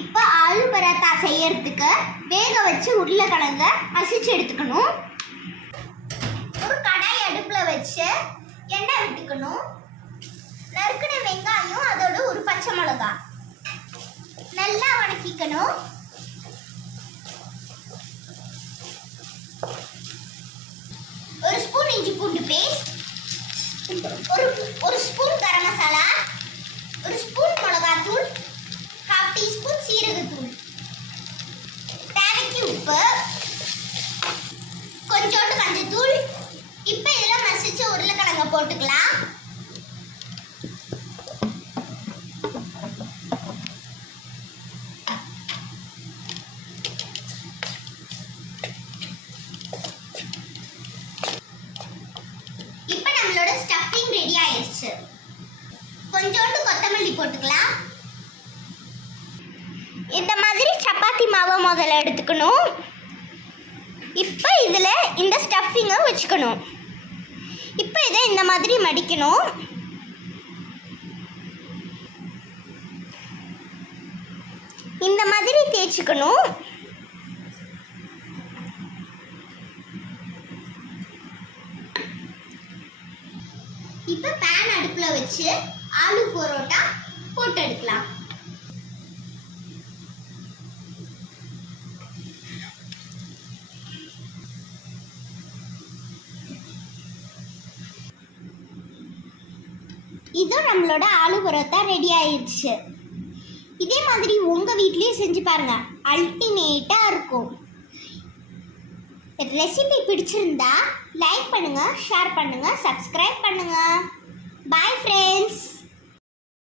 இப்போ ஆலு பராத்தா செய்யறதுக்கு வேக வச்சு உருளைக்கிழங்க மசிச்சு எடுத்துக்கணும். ஒரு கடாய் அடுப்பில் வச்சு எண்ணெய் விட்டுக்கணும். நறுக்கின வெங்காயம் அதோட ஒரு பச்சை மிளகாய் நல்லா வதக்கிக்கணும். ஒரு ஸ்பூன் இஞ்சி பூண்டு பேஸ்ட், ஒரு ஸ்பூன் கரம் மசாலா, ஒரு ஸ்பூன் மிளகாத்தூள், 1/2 டீஸ்பூன் சீரகத்தூள், தேவைக்கு உப்பு, கொஞ்சோண்டு மஞ்சத்தூள். இப்போ இதெல்லாம் மசிச்சு உருளைக்கிழங்க போட்டுக்கலாம். இப்போ நம்மளோட ஸ்டஃபிங் ரெடி ஆயிடுச்சு. கொஞ்சோண்டு கொத்தமல்லி போட்டுக்கலாம். இந்த மாதிரி சப்பாத்தி மாவை முதல்ல எடுத்துக்கணும். இப்போ இதில் இந்த ஸ்டஃபிங்கை வச்சுக்கணும். இப்போ இதை இந்த மாதிரி மடிக்கணும். இந்த மாதிரி தேய்ச்சிக்கணும். இப்போ பேன் அடுப்பில் வச்சு ஆலு பரோட்டா போட்டு எடுக்கலாம். இது நம்மளோட ஆலு பரோட்டா ரெடி ஆயிடுச்சு. இதே மாதிரி உங்கள் வீட்லேயே செஞ்சு பாருங்கள், அல்டிமேட்டாக இருக்கும். ரெசிபி பிடிச்சிருந்தா லைக் பண்ணுங்கள், ஷேர் பண்ணுங்கள், சப்ஸ்கிரைப் பண்ணுங்கள். Bye friends.